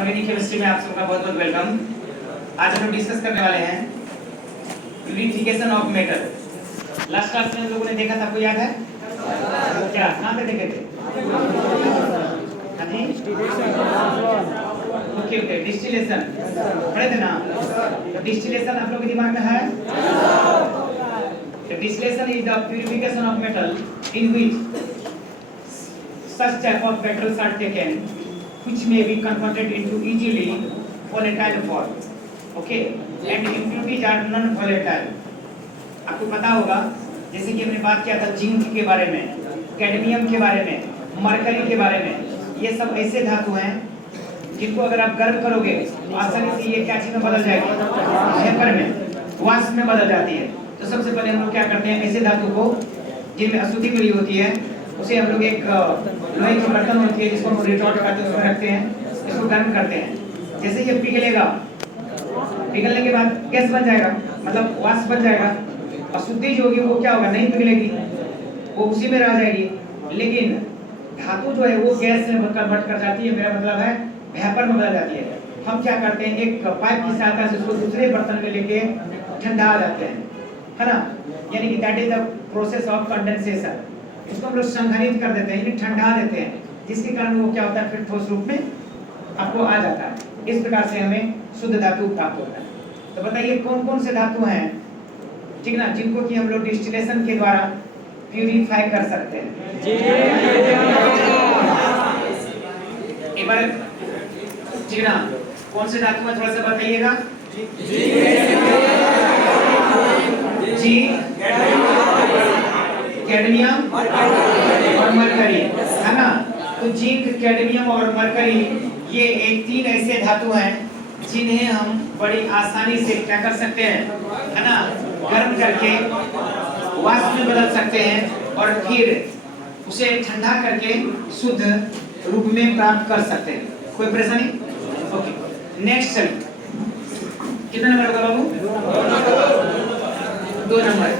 Organic chemistry में आप सबका बहुत बहुत वेलकम। आज हम लोग डिस्कस करने वाले हैं purification of metal. Last class में हम लोगों ने देखा था, आपको याद है क्या? कहाँ पे देखे थे? ओके, डिस्टिलेशन पढ़े थे ना? तो डिस्टिलेशन आप लोगों के दिमाग में है? Distillation is the purification of metal in which such type of metals are taken which may be converted into easily volatile form. Okay, and impurities are non-volatile. आपको पता होगा, जैसे कि हमने बात किया था जिंक के बारे में, कैडमियम के बारे में, मरकरी के बारे में। ये सब ऐसे धातु हैं जिनको अगर आप गर्म करोगे तो आसानी से ये क्या चीज में बदल जाएगी? वेपर में, वाष्प में बदल जाती है। तो सबसे पहले हम लोग क्या करते हैं, ऐसे धातु को जिनमें अशुद्धि मिली होती है उसे हम लोग एक लोहे की बर्तन होती है जिसको हम रिटॉर्ट कहते हैं, उसमें रखते हैं, इसको गर्म करते हैं। जैसे ये पिघलेगा, पिघलने के बाद गैस बन जाएगा, मतलब वाष्प बन जाएगा। अशुद्धि जो होगी वो क्या होगा? नहीं पिघलेगी, वो उसी में रह जाएगी। लेकिन धातु जो है वो गैस में कन्वर्ट कर जाती है, मेरा मतलब है वेपर में बदल जाती है। हम क्या करते हैं, एक पाइप की सहायता से उसको दूसरे बर्तन में लेके ठंडा जाते हैं, है ना? यानी कि that is the process of condensation. इसको हम लोग संघनित कर देते हैं, यानी ठंडा देते हैं, जिसके कारण वो क्या होता है, फिर ठोस रूप में आपको आ जाता है। इस प्रकार से हमें शुद्ध धातु प्राप्त होता है। तो बताइए कौन कौन से धातु हैं, ठीक ना, जिनको कि हम लोग डिस्टिलेशन के द्वारा प्यूरिफाई कर सकते हैं? एक बार ठीक ना, कौन से धातु है थोड़ा सा बताइएगा। जी, कैडमियम और मरकरी, है ना? तो जिंक, कैडमियम और मरकरी ये एक तीन ऐसे धातु हैं जिन्हें हम बड़ी आसानी से क्या कर सकते हैं, है ना, गर्म करके वाष्प में बदल सकते हैं और फिर उसे ठंडा करके शुद्ध रूप में प्राप्त कर सकते हैं। कोई परेशानी? ओके, नेक्स्ट चलिए, कितना नंबर होगा बाबू? 2 number,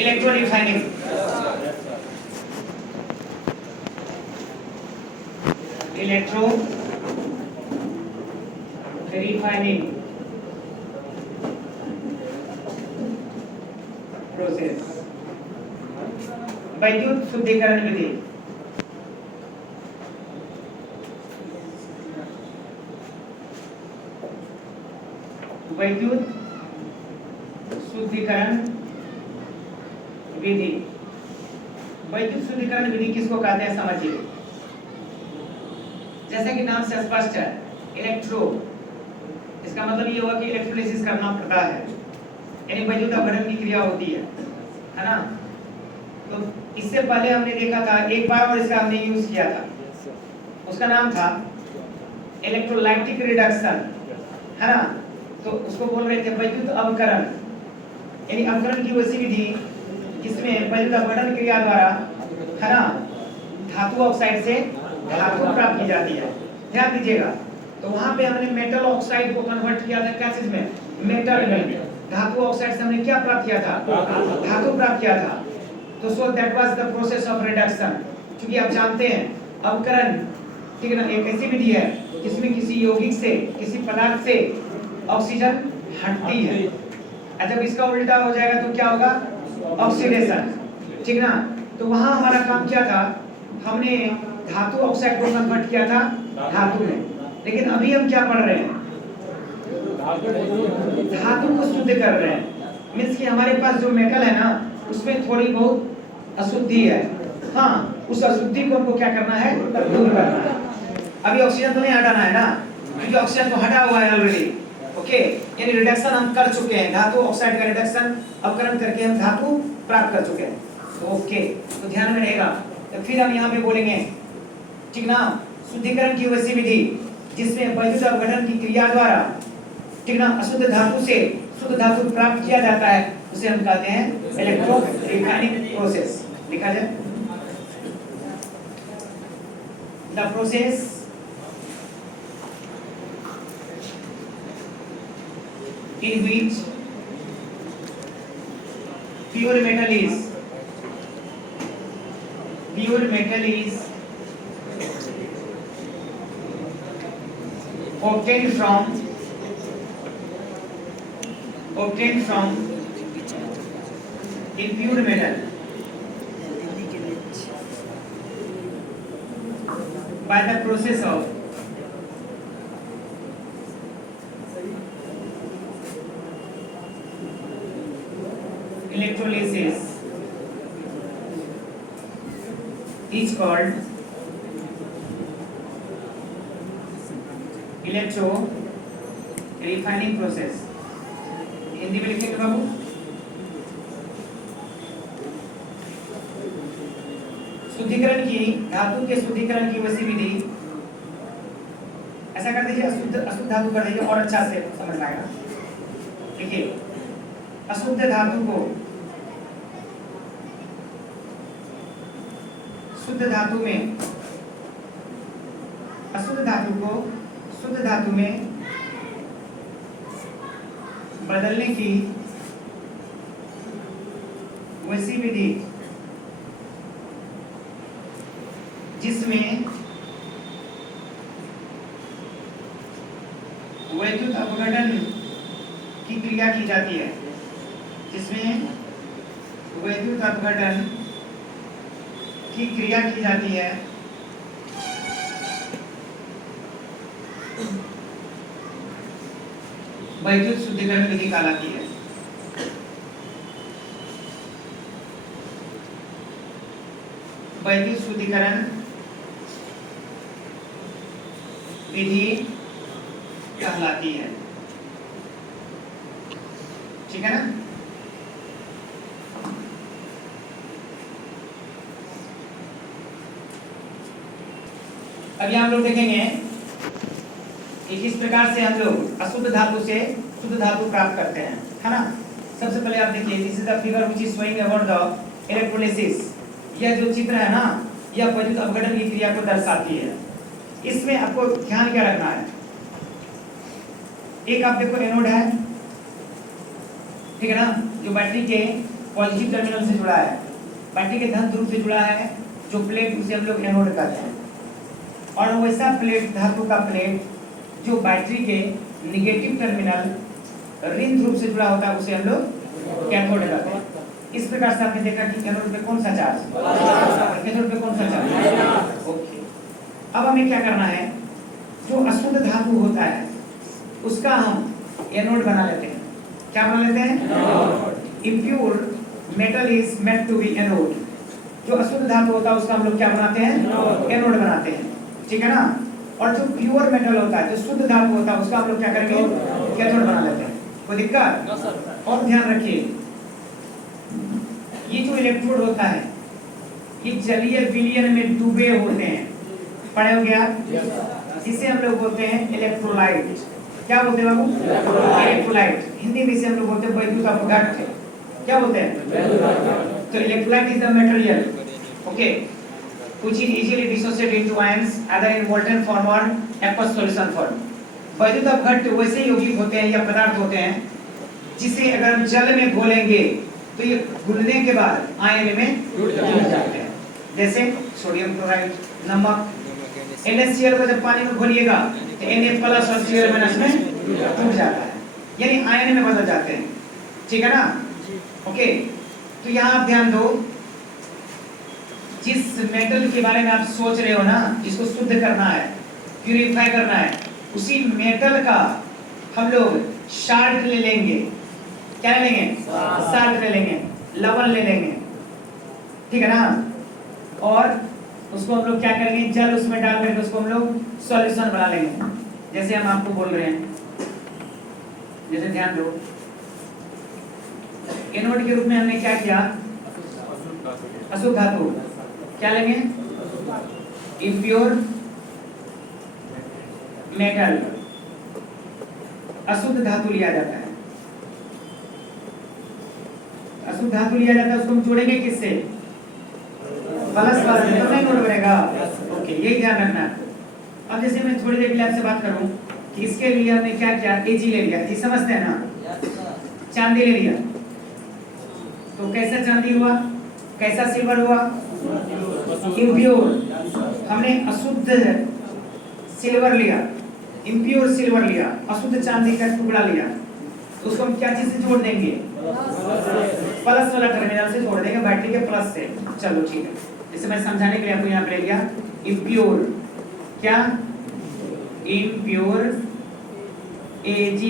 electro refining. Electro refining process, वैद्युत शुद्धिकरण विधि। वैद्युत शुद्धिकरण विधि, वैद्युत शुद्धिकरण विधि किसको कहते हैं समझिए। जैसे कि नाम से स्पष्ट है, इलेक्ट्रो, इसका मतलब ये हुआ कि इलेक्ट्रोलिसिस करना पड़ता है, यानी वैद्युत अपघटन की क्रिया होती है ना? तो इससे पहले हमने देखा था एक बार और इसका हमने यूज किया था, उसका नाम था इलेक्ट्रोलाइटिक रिडक्शन, है ना? तो उसको बोल रहे थे वैद्युत अवकरण, यानी अवकरण की वैसी विधि जिसमें वैद्युत अपघटन क्रिया द्वारा, है ना, धातु ऑक्साइड से धातु प्राप्त की जाती है। ध्यान दीजिएगा, तो वहां पे हमने मेटल ऑक्साइड को कन्वर्ट किया था क्या चीज में? मेटल में। धातु ऑक्साइड से हमने क्या प्राप्त किया था? धातु प्राप्त किया था। तो so that was the process of reduction. क्योंकि आप जानते हैं अवकरण, ठीक है ना, एक ऐसी विधि है जिसमें किसी यौगिक से, किसी पदार्थ से ऑक्सीजन हटती है, और जब इसका उल्टा हो जाएगा तो क्या होगा? ऑक्सीडेशन, ठीक ना? तो वहां हमारा काम क्या था, हमने धातु ऑक्साइड को कन्वर्ट किया था धातु में। लेकिन अभी हम क्या पढ़ रहे हैं? धातु को शुद्ध कर रहे हैं। मींस कि हमारे पास जो मेटल है ना, उसमें थोड़ी बहुत अशुद्धि है। हाँ, उस अशुद्धि को हमको क्या करना है? दूर करना है। अभी ऑक्सीजन तो नहीं हटाना है ना, क्योंकि ऑक्सीजन तो हटा हुआ है ऑलरेडी। ओके, यानी रिडक्शन हम कर चुके हैं, धातु ऑक्साइड का रिडक्शन अवकरण करके हम धातु प्राप्त कर चुके हैं। ओके, तो ध्यान में रहेगा। तो फिर हम यहाँ पे बोलेंगे, ठीक ना, शुद्धिकरण की वैसी विधि जिसमें वैद्युत अपघटन की क्रिया द्वारा, ठीक ना, अशुद्ध धातु से शुद्ध धातु प्राप्त किया जाता है, उसे हम कहते हैं इलेक्ट्रो रिफाइनिंग प्रोसेस। लिखा जाए, the process in which pure metal is obtained from impure metal by the process of electrolysis is called electro refining process. Hindi में लिखेंगे बाबू, शुद्धिकरण की, धातु के शुद्धिकरण की वैसी विधि, ऐसा कर दीजिए, अशुद्ध धातु कर दीजिए और अच्छा से समझ में आएगा। देखिए, अशुद्ध धातु को शुद्ध धातु में, अशुद्ध धातु को शुद्ध धातु में बदलने की वैसी विधि जिसमें वैद्युत अपघटन की क्रिया की जाती है, जिसमें वैद्युत अपघटन की क्रिया की जाती है, वैद्युत शुद्धिकरण विधि कहलाती है। वैद्युत शुद्धिकरण विधि कहलाती है, ठीक है ना। अभी हम लोग देखेंगे कि किस प्रकार से हम लोग अशुद्ध धातु से शुद्ध धातु प्राप्त करते हैं, है ना। सबसे पहले आप देखिए, this is the figure which is showing about the electrolysis. यह जो चित्र है ना, यह वैद्युत अपघटन की क्रिया को दर्शाती है। इसमें आपको ध्यान क्या रखना है, एक आप देखो एनोड है, ठीक है ना, जो बैटरी के पॉजिटिव टर्मिनल से जुड़ा है, बैटरी के धन ध्रुव से जुड़ा है, जो प्लेट उसे हम लोग एनोड कहते हैं। और वैसा प्लेट, धातु का प्लेट जो बैटरी के निगेटिव टर्मिनल ऋण ध्रुव से जुड़ा होता है, उसे हम लोग कैथोड कहते हैं। इस प्रकार से आपने देखा कि एनोड पे कौन सा चार्ज, कैथोड पे कौन सा चार्ज। ओके, अब हमें क्या करना है, जो अशुद्ध धातु होता है उसका हम एनोड बना लेते हैं। क्या बना लेते हैं, impure metal is meant to be anode. जो अशुद्ध धातु होता है उसका हम लोग क्या बनाते हैं, एनोड बनाते हैं, ठीक है ना। और जो प्योर मेटल होता है, जो शुद्ध धातु होता है, उसका हम लोग क्या करेंगे, कैथोड बना लेते हैं। कोई दिक्कत। और ध्यान रखिए, ये जो इलेक्ट्रोड होता है ये जलीय विलयन में डूबे होते हैं, पढ़े हो गया, जिसे हम लोग बोलते हैं इलेक्ट्रोलाइट। क्या बोलते हैं बाबू, इलेक्ट्रोलाइट। हिंदी में इसे हम लोग बोलते हैं वैद्युत अपघटन। क्या बोलते हैं, तो electrolyte is the material, okay, which is easily dissociated into ions either in molten form or aqueous solution form। वैद्युत अपघट्य वैसे यौगिक होते हैं या पदार्थ होते हैं जिसे अगर हम जल में घोलेंगे तो ये घुलने के बाद आयन में जुड़ जाते हैं। जैसे सोडियम क्लोराइड, नमक, NaCl को जब पानी में घोलिएगा तो Na+ और Cl- में टूट जाता है, यानी आयन में बदल जाते हैं, ठीक है ना। ओके, तो यहाँ आप ध्यान दो, जिस मेटल के बारे में आप सोच रहे हो ना, जिसको शुद्ध करना है, प्यूरिफाई करना है, उसी मेटल का हम लोग साल्ट ले लेंगे। क्या ले लेंगे, साल्ट ले लेंगे, लवण ले लेंगे, ठीक है ना। और उसको हम लोग क्या करेंगे, जल उसमें डाल करके उसको हम लोग सॉल्यूशन बना लेंगे। जैसे हम आपको बोल रहे हैं, जैसे ध्यान दो, एनोड के रूप में हमने क्या किया, अशुद्ध धातु क्या लेंगे, इम्प्योर मेटल, अशुद्ध धातु लिया जाता है। अशुद्ध धातु लिया जाता है, उसको हम जोड़ेंगे किससे, प्लस वाला से, तो नहीं नोट बनेगा। ओके, यही ध्यान रखना। अब जैसे मैं थोड़ी देर के लिए आपसे बात करूं कि इसके लिए हमने क्या किया, Ag ले लिया, ये समझते हैं ना, चांदी ले लिया, तो कैसा चांदी हुआ, कैसा सिल्वर हुआ, इम्प्योर। हमने अशुद्ध सिल्वर लिया, इम्प्योर सिल्वर लिया, अशुद्ध चांदी का टुकड़ा लिया, तो उसको हम क्या चीज से जोड़ देंगे? प्लस वाला टर्मिनल से जोड़ देंगे, बैटरी के प्लस से। चलो ठीक है, जैसे मैं समझाने के लिए आपको यहाँ पे ले लिया इम्प्योर, क्या इम्प्योर Ag,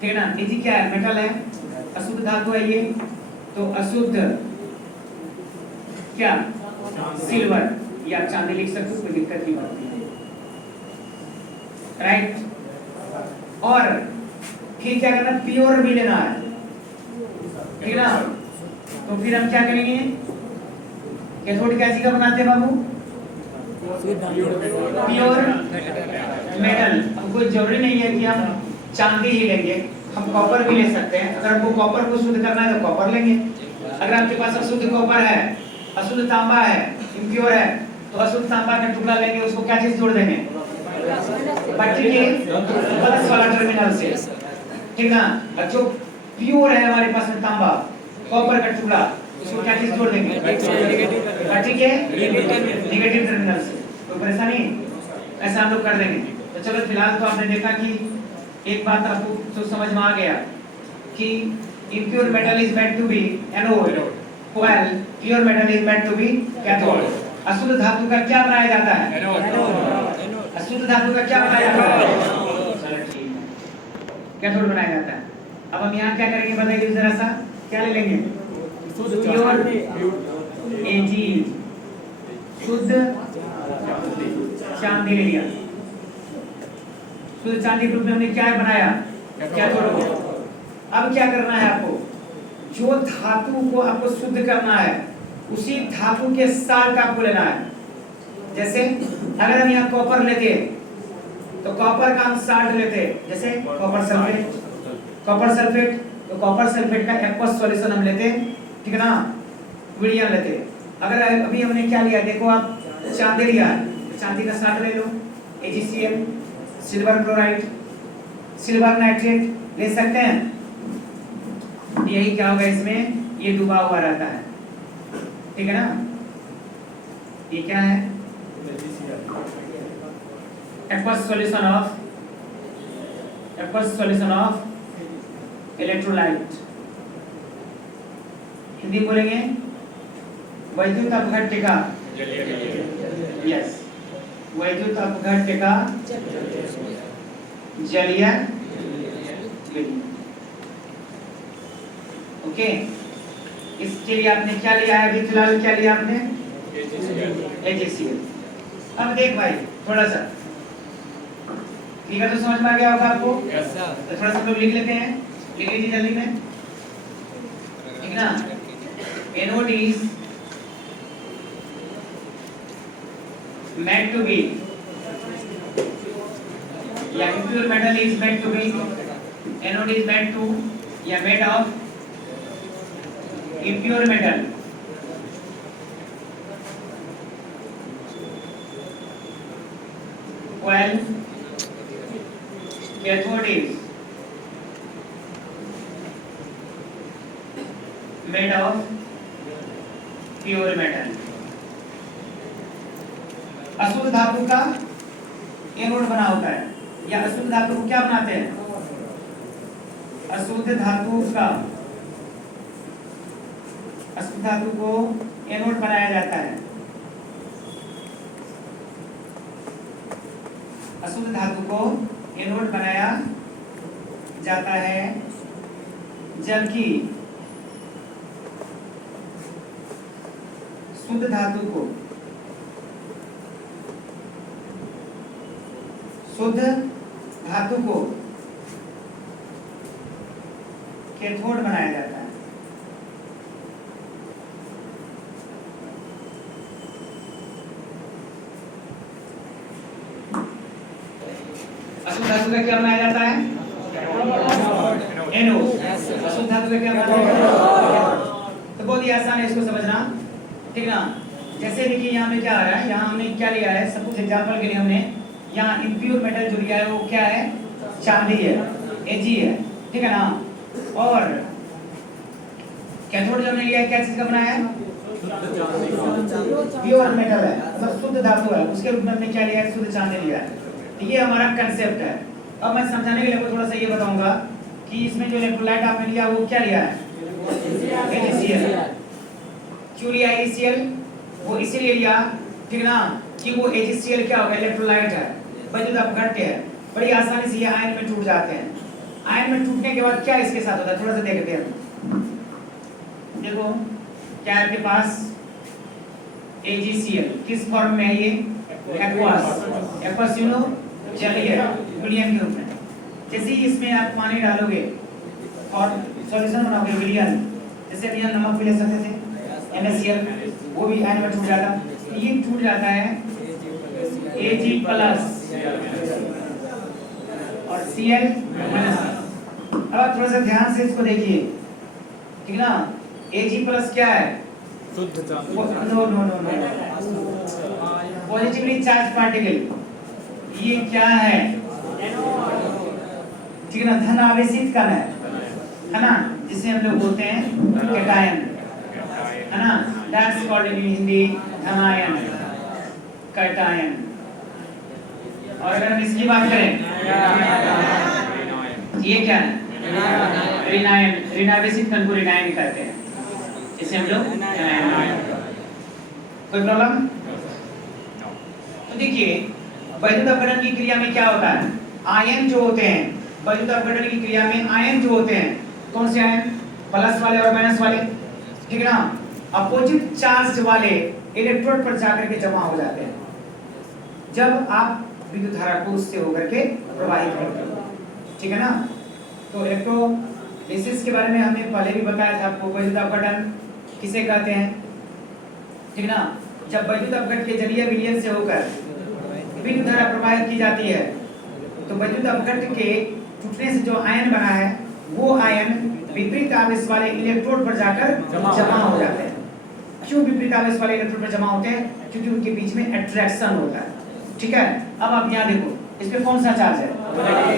ठीक है ना। Ag क्या है? मेटल है, अशुद्ध धातु है ये, तो अशुद्ध क्या? सिल्वर, या आप चांदी लिख सकते हो, कोई दिक्कत नहीं होती, राइट। और फिर क्या करना? प्योर भी लेना है, ठीक है ना। तो फिर हम क्या करेंगे? कैथोड कैसी का बनाते हैं बाबू? Pure metal. अब कोई जरूरी नहीं है कि हम चांदी ही लेंगे, हम कॉपर भी ले सकते हैं। अगर हमको कॉपर को शुद्ध करना है तो कॉपर लेंगे। अगर आपके पास अशुद्ध कॉपर है, अशुद्ध तांबा है, इम्प्योर है, तो अशुद्ध तांबा का टुकड़ा लेंगे, उसको क्या चीज जोड़ देंगे? बैटरी के प्लस वाला टर्मिनल से, ठीक ना। और जो प्योर है हमारे पास में तांबा, कॉपर का टुकड़ा, उसको क्या चीज जोड़ देंगे? बैटरी के नेगेटिव टर्मिनल से। कोई परेशानी? ऐसा हम लोग कर देंगे। तो चलो फिलहाल तो आपने देखा कि एक बात आपको तो समझ में आ गया कि impure metal is meant to be anode, while pure metal is meant to be cathode। अशुद्ध धातु का क्या बनाया जाता है? अशुद्ध धातु का क्या बनाया जाता है? चलो ठीक है, कैथोड बनाया जाता है। अब हम यहाँ क्या करेंगे बताइए जरा सा, क्या ले लेंगे? प्योर Ag, शुद्ध चांदी ले लिया। शुद्ध चांदी के रूप में हमने क्या बनाया? कैथोड। अब क्या करना है आपको? जो धातु को आपको शुद्ध करना है, उसी धातु के सार का आपको लेना है। जैसे अगर हम यहाँ कॉपर लेते तो कॉपर का हम साल्ट लेते, जैसे कॉपर सल्फेट, कॉपर सल्फेट, तो कॉपर सल्फेट का एक्वस सॉल्यूशन हम लेते, ठीक है ना, विडियम लेते। अगर अभी हमने क्या लिया, देखो आप चांदी लिया, चांदी का साल्ट ले लो, AgCl, silver chloride, silver nitrate ले सकते हैं। यही क्या होगा इसमें? ये डूबा हुआ रहता है, ठीक है ना। ये क्या है? Aqueous solution of electrolyte. Hindi बोलेंगे वैद्युत अपघट्य, यस, वैद्युत अपघट्य का जलीय विलयन। ओके, इसके लिए आपने क्या लिया है? अभी फिलहाल क्या लिया आपने? AgCl। अब देख भाई, थोड़ा सा क्लियर तो समझ में आ गया होगा आपको? Yes sir. तो थोड़ा सा लोग लिख लेते हैं, लिख लीजिए जल्दी में, ठीक ना। Anode is meant to be, या impure metal is meant to be, anode is meant to या made of impure metal, while cathode is made of pure metal। अशुद्ध धातु का एनोड बना होता है, या अशुद्ध धातु को क्या बनाते हैं? अशुद्ध धातु को एनोड बनाया जाता है। अशुद्ध धातु को एनोड बनाया जाता है, जबकि शुद्ध धातु को कैथोड बनाया जाता है। अशुद्ध धातु का क्या बनाया जाता है? एनोड। अशुद्ध धातु का क्या बनाया जाता है? तो बहुत ही आसान है इसको समझना, ठीक ना। जैसे देखिए यहाँ में क्या आ रहा है, यहाँ हमने क्या लिया है, सपोज एग्जांपल के लिए हमने यहाँ इम्प्योर मेटल जो लिया है वो क्या है? चांदी है, Ag है, ठीक है ना। और कैथोड जो हमने लिया है क्या चीज का बनाया है? प्योर मेटल है, मतलब शुद्ध धातु है, उसके रूप में हमने क्या लिया है? शुद्ध चांदी लिया है। तो ये हमारा कंसेप्ट है। अब मैं समझाने के लिए आपको थोड़ा सा ये बताऊंगा कि इसमें जो इलेक्ट्रोलाइट आपने लिया वो क्या लिया है, AgCl। क्यों लिया AgCl? वो इसीलिए लिया, ठीक ना, कि वो AgCl क्या होगा, इलेक्ट्रोलाइट है, वैद्युत अपघट्य है, बड़ी आसानी से ये आयन में टूट जाते हैं। आयन में टूटने के बाद क्या इसके साथ होता है, थोड़ा सा देखते हैं। देखो क्या है आपके पास, AgCl किस फॉर्म में है ये, एक्वस, जलीय विलयन के रूप में। जैसे ही इसमें आप पानी डालोगे और सॉल्यूशन बनाओगे विलयन, जैसे अभी हम नमक भी ले सकते थे NaCl, वो भी आयन में टूट जाता, ये टूट जाता है Ag+ और Cl-। अब थोड़ा सा ध्यान से इसको देखिए, ठीक ना, Ag+ क्या है, नो पॉजिटिवली चार्ज पार्टिकल, ये क्या है, ठीक है ना, धन आवेशित कण है ना, जिसे हम लोग बोलते हैं कैटायन, है ना, दैट्स कॉल्ड इन हिंदी धनायन, कैटायन। और अगर हम इसकी बात करें, ये क्या है, ऋणायन, ऋणावेशित कण को ऋणायन कहते हैं, इसे हम लोग कोई प्रॉब्लम? तो देखिए वैद्युत अपघटन की क्रिया में क्या होता है, आयन जो होते हैं, वैद्युत अपघटन की क्रिया में आयन जो होते हैं, कौन से आयन, प्लस वाले और माइनस वाले, ठीक है ना, अपोजिट चार्ज वाले इलेक्ट्रोड पर जाकर के जमा हो जाते हैं जब आप विद्युत धारा को उससे होकर के प्रवाहित करते हो, ठीक है ना। तो इलेक्ट्रोलिसिस के बारे में हमने पहले भी बताया था आपको, वैद्युत अपघटन किसे कहते हैं, ठीक ना, जब वैद्युत अपघटन के जलीय विलयन से होकर विद्युत धारा प्रवाहित की जाती है, तो वैद्युत अपघटन के टूटने से जो आयन बना है वो आयन विपरीत आवेश वाले इलेक्ट्रोड पर जाकर जमा हो जाते हैं। क्यों विपरीत आवेश वाले इलेक्ट्रोड पर जमा होते हैं, क्योंकि उनके बीच में अट्रैक्शन होता है, ठीक है। अब आप यहाँ देखो, इस पे कौन सा चार्ज है,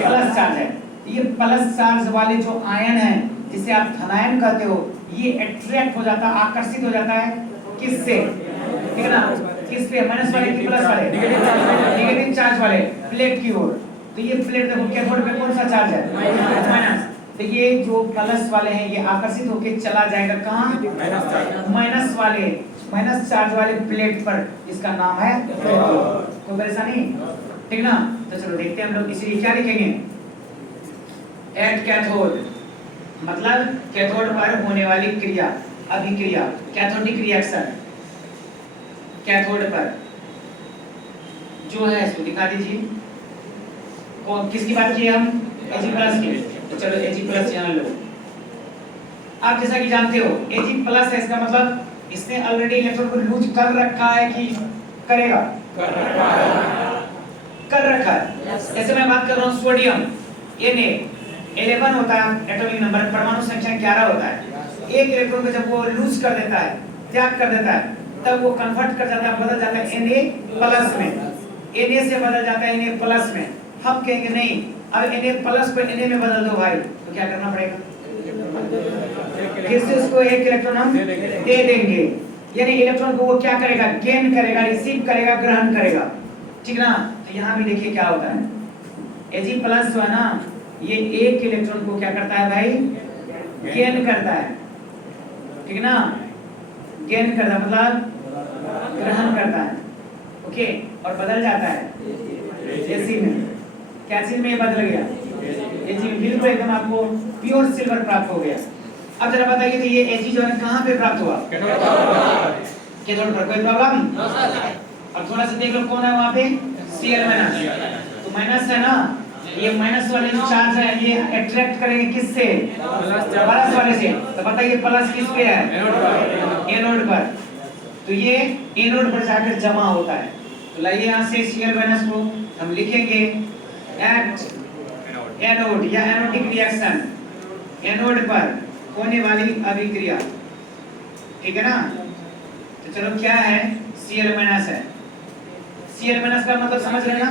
प्लस चार्ज है, ये प्लस चार्ज वाले जो आयन है जिसे आप धनायन कहते हो, ये अट्रैक्ट हो जाता है, आकर्षित हो जाता है किससे, ठीक है ना, किस पे, माइनस वाले की प्लस वाले, नेगेटिव चार्ज वाले प्लेट की ओर। तो ये प्लेट देखो कैथोड पे कौन सा चार्ज है, माइनस, तो ये जो प्लस वाले हैं ये आकर्षित होकर चला जाएगा कहाँ, माइनस वाले, माइनस चार्ज वाले प्लेट पर, इसका नाम है कैथोड। कोई परेशानी, ठीक ना। तो चलो देखते हैं हम लोग, इसलिए क्या लिखेंगे, एट कैथोड, मतलब कैथोड पर होने वाली क्रिया, अभिक्रिया, कैथोडिक रिएक्शन, कैथोड पर जो है इसको दिखा दीजिए। कौन किसकी बात की हम, Ag+ की, तो चलो Ag+ यहाँ लो। आप जैसा कि जानते हो Ag+ है, इसका मतलब इसने ऑलरेडी इलेक्ट्रॉन को लूज कर रखा है कि करेगा, कर रखा है। जैसे मैं बात कर रहा हूँ सोडियम, Na11 होता है एटॉमिक नंबर, परमाणु संख्या 11 होता है। एक इलेक्ट्रॉन को जब वो लूज कर देता है, त्याग कर देता है, तब वो कन्वर्ट कर जाता है, बदल जाता है Na+ में, Na से बदल जाता है Na+ में। हम कहेंगे नहीं, अब Na+ को Na में बदल दो भाई, तो क्या करना पड़ेगा, फिर से उसको एक इलेक्ट्रॉन हम दे देंगे, यानी इलेक्ट्रॉन को वो क्या करेगा, गेन करेगा, रिसीव करेगा, ग्रहण करेगा, ठीक ना। तो यहाँ भी देखिए क्या होता है, Ag+ जो है ना, ये एक इलेक्ट्रॉन को क्या करता है भाई, गेन करता है, ठीक ना, गेन करता मतलब ग्रहण करता है, ओके, और बदल जाता है Ag में, क्या चीज में ये बदल गया, Ag बिल्कुल एकदम आपको प्योर सिल्वर प्राप्त हो गया। अब जरा बताइए तो ये Ag जो है कहाँ पे प्राप्त हुआ, कैथोड पर, कोई प्रॉब्लम? अब थोड़ा सा देख लो कौन है वहाँ पे, Cl-, तो माइनस है ना, ये माइनस वाले जो चार्ज है ये अट्रैक्ट करेंगे किससे, प्लस वाले से। तो बताइए प्लस किस पे है, एनोड पर, तो ये एनोड पर जाकर जमा होता है। तो लाइए यहाँ से Cl- को हम लिखेंगे एट एनोड या एनोडिक रिएक्शन, एनोड पर होने वाली अभिक्रिया, ठीक है ना। तो चलो क्या है, Cl- है, Cl- का मतलब समझ रहे ना,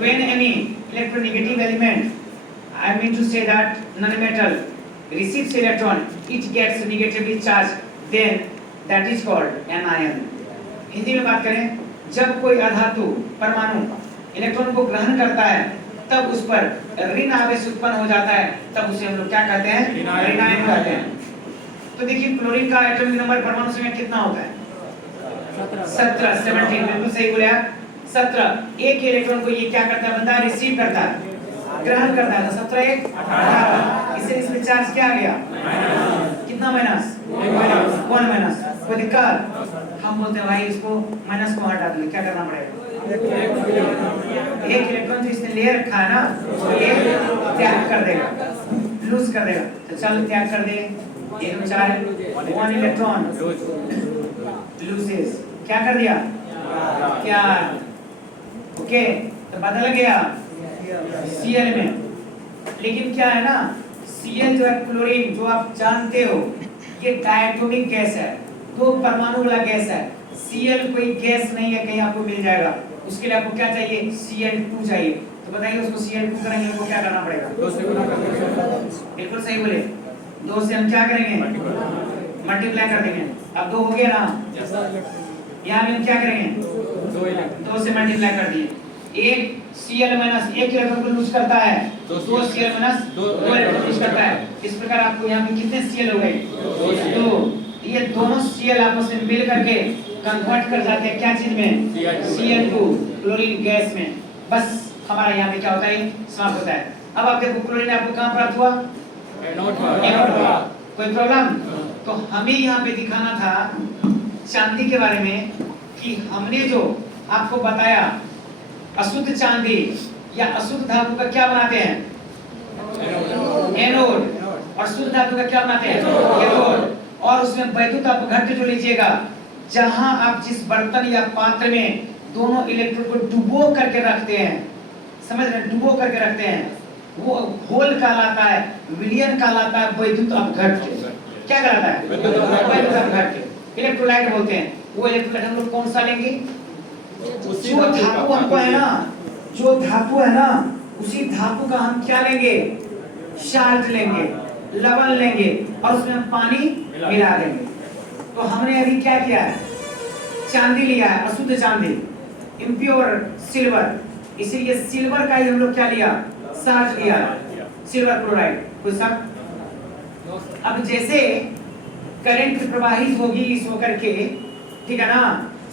when any electronegative element, I mean to say that non-metal receives electron, it gets negatively charged, then that is called anion। Hindi में बात करें, जब कोई अधातु परमाणु इलेक्ट्रॉन को ग्रहण करता है तब उस पर ऋण आवेश उत्पन्न हो जाता है, तब उसे हम लोग क्या कहते हैं? ऋणायन कहते हैं। तो देखिए क्लोरीन का एटॉमिक नंबर परमाणु संख्या कितना होता है? 17, 17, बिल्कुल सही बोले आप, 17। एक इलेक्ट्रॉन को ये क्या करता है बंदा? रिसीव करता है, ग्रहण करता है। तो 17 1 18, इसमें चार्ज क्या आ गया? कितना माइनस? 1 माइनस। कोई दिक्कत? हम बोलते हैं भाई इसको माइनस को हटा दो, क्या करना पड़ेगा? एक इलेक्ट्रॉन जो इसने ले रखा है ना, ये त्याग कर देगा, लूज कर देगा। तो चलो त्याग कर दे, 1 इलेक्ट्रॉन लूसेस, क्या कर दिया? त्याग। ओके, तो बदल गया Cl में। लेकिन क्या है ना, Cl जो है क्लोरीन, जो आप जानते हो ये डायटोमिक गैस है, 2 परमाणु वाला गैस है। Cl कोई गैस नहीं है, कहीं आपको मिल जाएगा। उसके लिए आपको क्या चाहिए? Cl2 चाहिए। तो बताइए उसको Cl2 करेंगे तो क्या करना पड़ेगा? 2 से गुना कर देंगे। बिल्कुल सही बोले, 2 से हम क्या करेंगे? मल्टीप्लाई कर देंगे। अब 2 हो गया ना, यहाँ में हम क्या करेंगे? 2 से मल्टीप्लाई कर दिए। एक Cl माइनस 1 इलेक्ट्रॉन को लूज करता है, 2 Cl माइनस 2 इलेक्ट्रॉन लूज करता है। इस प्रकार आपको यहाँ पे कितने Cl हो गए? 2। ये दोनों Cl आपस में मिल करके कन्वर्ट कर जाते हैं क्या चीज में? Cl2, क्लोरीन गैस में। बस हमारा यहाँ पे क्या होता है? समाप्त होता है। अब आप देखो क्लोरीन आपको कहाँ प्राप्त हुआ? एनोड। कोई प्रॉब्लम? तो हमें यहाँ पे दिखाना था चांदी के बारे में कि हमने जो आपको बताया अशुद्ध चांदी या अशुद्ध धातु का क्या बनाते हैं? एनोड। और शुद्ध धातु का क्या बनाते हैं? कैथोड। और उसमें वैद्युत आप घट जो लीजिएगा, जहां आप जिस बर्तन या पात्र में दोनों इलेक्ट्रॉन को डुबो करके रखते हैं, समझ रहे? डुबो करके रखते हैं, वो होल कहलाता है, विलियन कहलाता है वैद्युत अपघट। क्या कहलाता है? वैद्युत अपघट। इलेक्ट्रोलाइट बोलते हैं। वो इलेक्ट्रोलाइट हम लोग कौन सा लेंगे? जो धातु हमको है ना, जो धातु है ना, उसी धातु का हम क्या लेंगे? शार्ट लेंगे, लवण लेंगे और उसमें हम पानी मिला देंगे। तो हमने अभी क्या किया है? चांदी लिया है, अशुद्ध चांदी, इम्प्योर सिल्वर। इसीलिए सिल्वर का ही हम लोग क्या लिया? शार्ट लिया, सिल्वर क्लोराइड। कुछ सब अब जैसे करंट प्रवाहित होगी इस होकर के, ठीक है ना,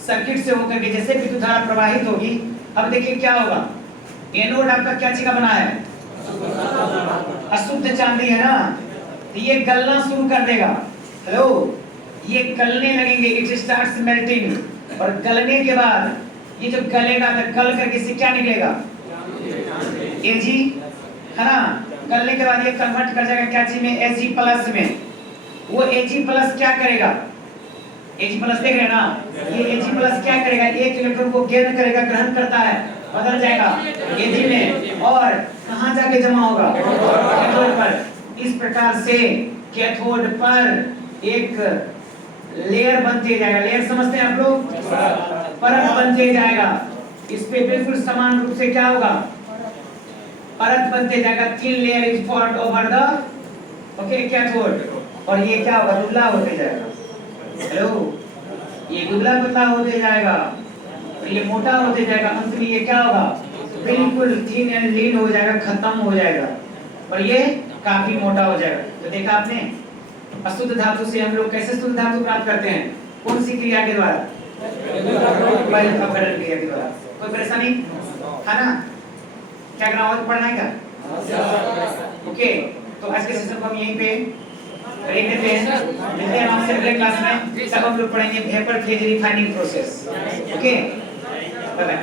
सर्किट से होकर के जैसे विद्युत धारा प्रवाहित होगी, अब देखिए क्या होगा? एनोड आपका क्या चीज का बना है? अशुद्ध चांदी है ना, तो ये गलना शुरू कर देगा। हेलो, ये गलने लगेंगे, इट स्टार्ट्स मेल्टिंग। और गलने के बाद ये जो गलेगा तो गल करके इससे क्या निकलेगा? Ag, है ना। गलने के बाद ये कन्वर्ट कर जाएगा क्या चीज में? Ag+ में। वो Ag+ क्या करेगा? Ag+ देख रहे हैं ना, ये Ag+ क्या करेगा? एक इलेक्ट्रॉन को गेन करेगा, ग्रहण करता है, बदल जाएगा Ag में, और कहाँ जाके जमा होगा? कैथोड पर। इस प्रकार से कैथोड पर एक लेयर बनते जाएगा। लेयर समझते हैं आप लोग? परत बनते जाएगा। इस पे बिल्कुल समान रूप से क्या होगा? परत बनते जाएगा। Thin layer is formed over the cathode. और ये क्या होगा? दुबला होते जाएगा। हेलो, ये दुबला पतला होते जाएगा, और ये मोटा होते जाएगा। अंत में ये क्या होगा? बिल्कुल थिन एंड लीन हो जाएगा, खत्म हो जाएगा, और ये काफी मोटा हो जाएगा। तो देखा आपने, अशुद्ध धातु से हम लोग कैसे शुद्ध धातु प्राप्त करते हैं? कौन सी क्रिया के द्वारा? वैद्युत अपघटन क्रिया के द्वारा। कोई परेशानी है ना? क्या करना और पढ़ना है क्या? ओके, तो आज के सेशन को हम यहीं पे ब्रेक देते हैं। मिलते हैं आपसे अगले क्लास में। सब हम लोग पढ़ेंगे vapour phase refining process. Okay, bye bye.